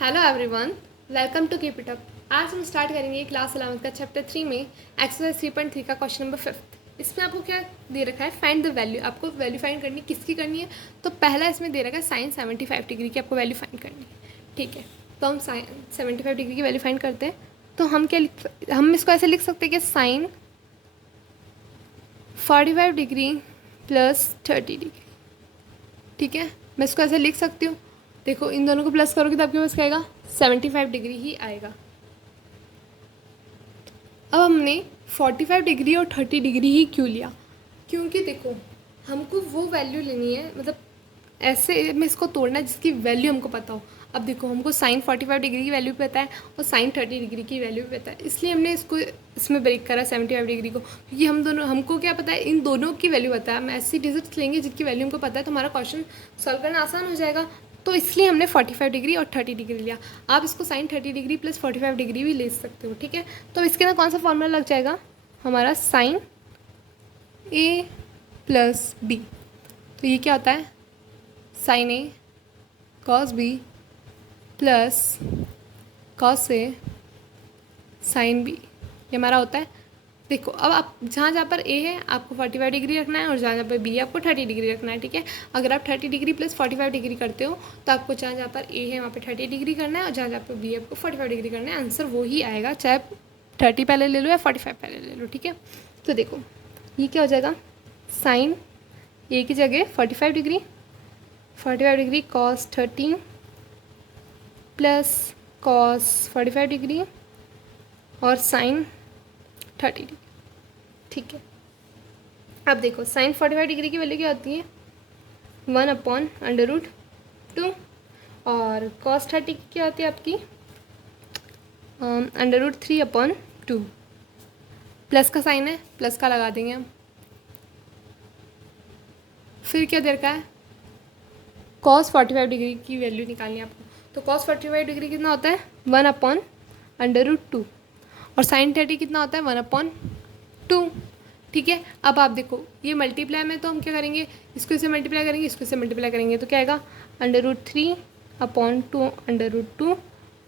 Hello everyone, welcome to keep it up. आज हम start करेंगे क्लास 11 का चैप्टर 3 में एक्सरसाइज 3.3 का क्वेश्चन नंबर 5। इसमें आपको क्या दे रखा है, फाइंड द वैल्यू। आपको वैल्यू फाइंड करनी किसकी करनी है? तो पहला इसमें दे रखा है साइन 75 डिग्री की आपको वैल्यू फाइंड करनी है। ठीक है, तो हम साइन 75 डिग्री की वैल्यू फाइंड करते हैं। तो हम इसको ऐसे लिख सकते हैं कि साइन 45 डिग्री प्लस 30 डिग्री। ठीक है, मैं इसको ऐसे लिख सकती हूँ। देखो, इन दोनों को प्लस करोगे तो आपके पास क्या आएगा? 75 डिग्री ही आएगा। अब हमने 45 डिग्री और 30 डिग्री ही क्यों लिया? क्योंकि देखो, हमको वो वैल्यू लेनी है, मतलब ऐसे में इसको तोड़ना है जिसकी वैल्यू हमको पता हो। अब देखो, हमको साइन 45 डिग्री की वैल्यू पता है और साइन 30 डिग्री की वैल्यू भी पता है, इसलिए हमने इसको इसमें ब्रेक करा 75 डिग्री को। क्योंकि हमको क्या पता है, इन दोनों की वैल्यू पता है। हम ऐसी डिजिट्स लेंगे जिसकी वैल्यू हमको पता है, तो हमारा क्वेश्चन सॉल्व करना आसान हो जाएगा। तो इसलिए हमने 45 डिग्री और 30 डिग्री लिया। आप इसको साइन 30 डिग्री प्लस 45 डिग्री भी ले सकते हो। ठीक है, तो इसके अंदर कौन सा फॉर्मूला लग जाएगा? हमारा साइन ए प्लस बी। तो ये क्या होता है? Sign A cos B plus cos A sine B, ये हमारा होता है। देखो, अब आप जहाँ जहाँ पर ए है आपको 45 डिग्री रखना है और जहाँ जहाँ पर बी है आपको 30 डिग्री रखना है। ठीक है, अगर आप 30 डिग्री प्लस 45 डिग्री करते हो तो आपको जहाँ जहाँ पर ए है वहाँ पे 30 डिग्री करना है और जहाँ जहाँ पर बी है आपको 45 डिग्री करना है। आंसर वो ही आएगा, चाहे 30 पहले ले लो या 45 पहले ले लो। ठीक है, तो देखो ये क्या हो जाएगा? साइन ए की जगह 45 degree cos 13 plus cos 45 degree और साइन 30 डिग्री। ठीक है, अब देखो साइन 45 डिग्री की वैल्यू क्या होती है? 1/√2। और कॉस 30 की क्या होती है आपकी? √3/2। प्लस का साइन है, प्लस का लगा देंगे हम। फिर क्या दे रखा है? कॉस 45 डिग्री की वैल्यू निकालनी है आपको। तो कॉस 45 डिग्री कितना होता है? 1/√2। और साइन 30 कितना होता है? 1/2। ठीक है, अब आप देखो ये मल्टीप्लाई में, तो हम क्या करेंगे, इसको इसे मल्टीप्लाई करेंगे, इसको इसे मल्टीप्लाई करेंगे, तो क्या आएगा? √3/2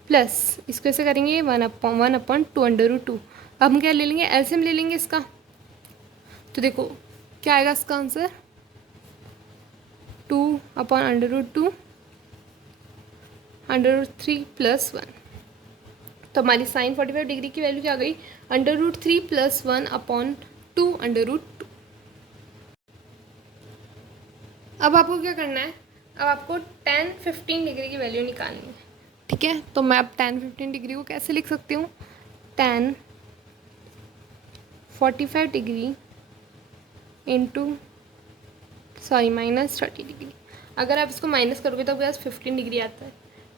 प्लस इसको ऐसे करेंगे 1/2 अब हम क्या ले लेंगे? एलसीएम ले लेंगे इसका। तो देखो क्या आएगा इसका आंसर? 2/√2 √3 प्लस 1। तो हमारी साइन 45 डिग्री की वैल्यू क्या आ गई? √3 प्लस 1/2 √2। अब आपको क्या करना है? अब आपको 10-15 डिग्री की वैल्यू निकालनी है। ठीक है, तो मैं अब 10-15 डिग्री को कैसे लिख सकती हूँ? 10-45 डिग्री इंटू -30 डिग्री। अगर आप इसको माइनस करोगे तो आपके पास 15 डिग्री आता है।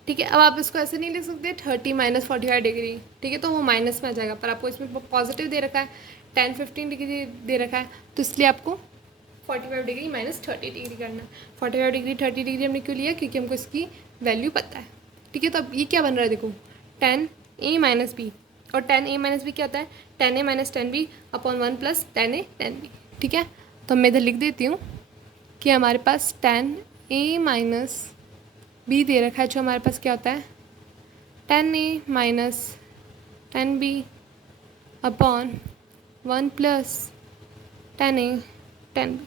ठीक है, अब आप इसको ऐसे नहीं लिख सकते 30 - 45 डिग्री। ठीक है, तो वो माइनस में आ जाएगा, पर आपको इसमें पॉजिटिव दे रखा है, 10-15 डिग्री दे रखा है, तो इसलिए आपको 45 डिग्री -30 डिग्री करना है। 45 डिग्री 30 डिग्री हमने क्यों लिया? क्योंकि हमको इसकी वैल्यू पता है। ठीक है, तो अब ये क्या बन रहा है? देखो 10a - b, और 10a - b क्या होता है? 10a - 10b/1 plus 10a 10b। ठीक है, तो मैं इधर लिख देती हूँ कि हमारे पास 10a - b दे रखा है, जो हमारे पास क्या होता है? 10a - 10b/1 plus 10a 10b।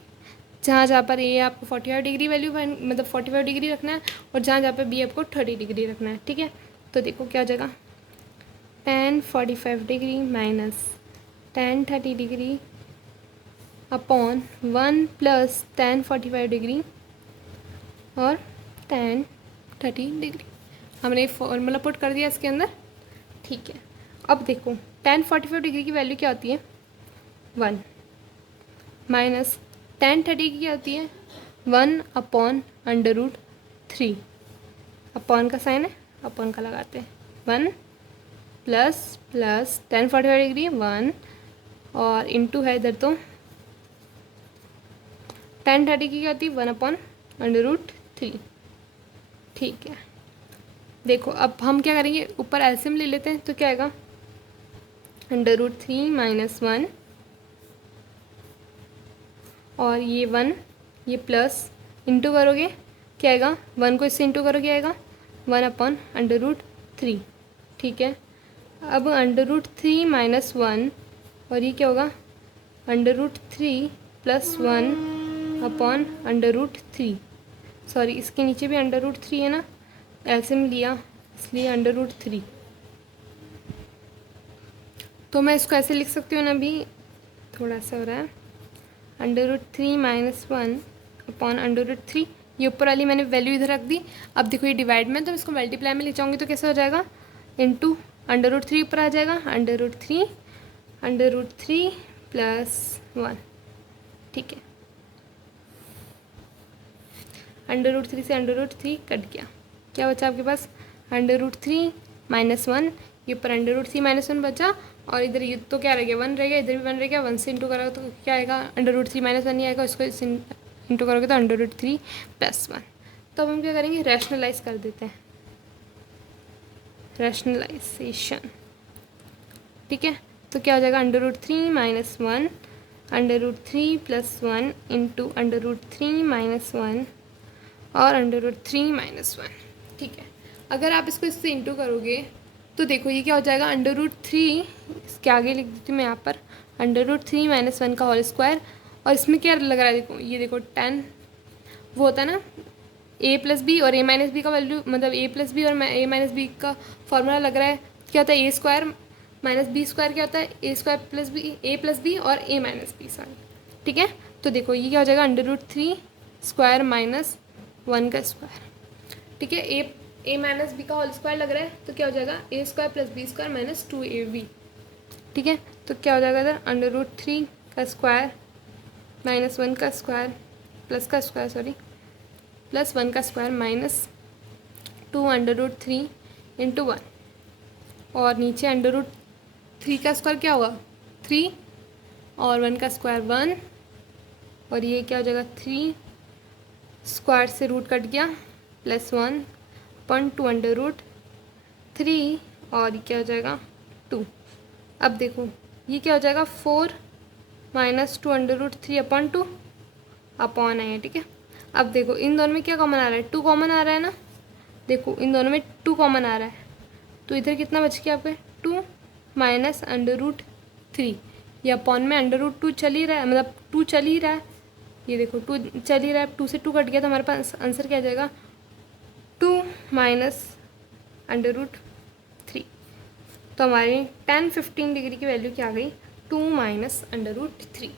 जहाँ जहाँ पर ए आपको 45 डिग्री वैल्यू मतलब 45 डिग्री रखना है और जहाँ जहाँ पर बी आपको 30 डिग्री रखना है। ठीक है, तो देखो क्या हो जाएगा? 10-45 degree minus 10-30 degree upon 1 plus 10-45 degree और 10-30 डिग्री। हमने फॉर्मूला पुट कर दिया इसके अंदर। ठीक है, अब देखो 10-45 डिग्री की वैल्यू क्या होती है? 1 माइनस 10-30 की क्या होती है? 1/√3। अपॉन का साइन है, अपॉन का लगाते हैं। 1 प्लस 10-45 डिग्री 1 और इंटू है इधर, तो 10-30 की क्या होती है? 1/√3। ठीक है, देखो अब हम क्या करेंगे, ऊपर एलसीएम ले लेते हैं, तो क्या आएगा? √3 - 1 और ये 1, ये प्लस इंटू करोगे क्या आएगा? 1 को इससे इंटू करोगे आएगा 1/√3, ठीक है। अब √3 - 1 और ये क्या होगा √3 + 1/√3, सॉरी इसके नीचे भी √3 है ना, एलसीएम लिया इसलिए √3। तो मैं इसको ऐसे लिख सकती हूँ ना, अभी थोड़ा सा हो रहा है, √3 - 1/√3, ये ऊपर वाली मैंने वैल्यू इधर रख दी। अब देखो ये डिवाइड में, तो इसको मल्टीप्लाई में ले जाऊँगी तो कैसे हो जाएगा, इंटू √3 ऊपर आ जाएगा, √3 + 1, ठीक है। √3 से √3 कट गया, क्या बचा आपके पास √3 - 1, ये ऊपर √3 - 1 बचा, और इधर ये तो क्या रह गया 1 रह गया, इधर भी 1 रह गया, 1 से इंटू करोगे तो क्या आएगा √3 - 1 नहीं आएगा, इसको इंटू करोगे तो √3 + 1। तो अब हम क्या करेंगे, रैशनलाइज कर देते हैं, रैशनलाइजेशन, ठीक है। तो क्या हो जाएगा √3 - 1 √3 + 1 इंटू √3 - 1 और √3 - 1, ठीक है। अगर आप इसको इससे इंटू करोगे तो देखो ये क्या हो जाएगा √3, इसके आगे लिख देती हूँ मैं यहाँ पर √3 - 1 का होल स्क्वायर, और इसमें क्या लग रहा है, देखो ये देखो 10, वो होता है ना a + b और a - b का वैल्यू, मतलब a + b और a - b का फॉर्मूला लग रहा है, क्या होता है a² - b² क्या होता है a² + b, a + b और a - b, सॉरी, ठीक है। तो देखो ये क्या हो जाएगा √3² - 1 का स्क्वायर, ठीक है। a - b का होल स्क्वायर लग रहा है, तो क्या हो जाएगा a² + b² - 2ab, ठीक है। तो क्या हो जाएगा इधर √3 का स्क्वायर -1 का स्क्वायर प्लस का स्क्वायर, सॉरी प्लस 1 का स्क्वायर -2 √3 इंटू 1, और नीचे √3 का स्क्वायर क्या होगा 3, और 1 का स्क्वायर 1, और ये क्या हो जाएगा 3 स्क्वायर से रूट कट गया +1/2 √3, और ये क्या हो जाएगा 2। अब देखो ये क्या हो जाएगा 4 - 2 √3/2 अपॉन है, ठीक है। अब देखो इन दोनों में क्या कॉमन आ रहा है, 2 कॉमन आ रहा है ना, देखो इन दोनों में 2 कॉमन आ रहा है, तो इधर कितना बच गया आपके 2 - √3, ये अपॉन में √2 चल ही रहा है, मतलब 2 चल ही रहा है, ये देखो 2 चल ही रहा है, 2 से 2 कट गया, तो हमारे पास आंसर क्या आ जाएगा 2 - √3। तो हमारी 10-15 डिग्री की वैल्यू क्या आ गई 2 - √3।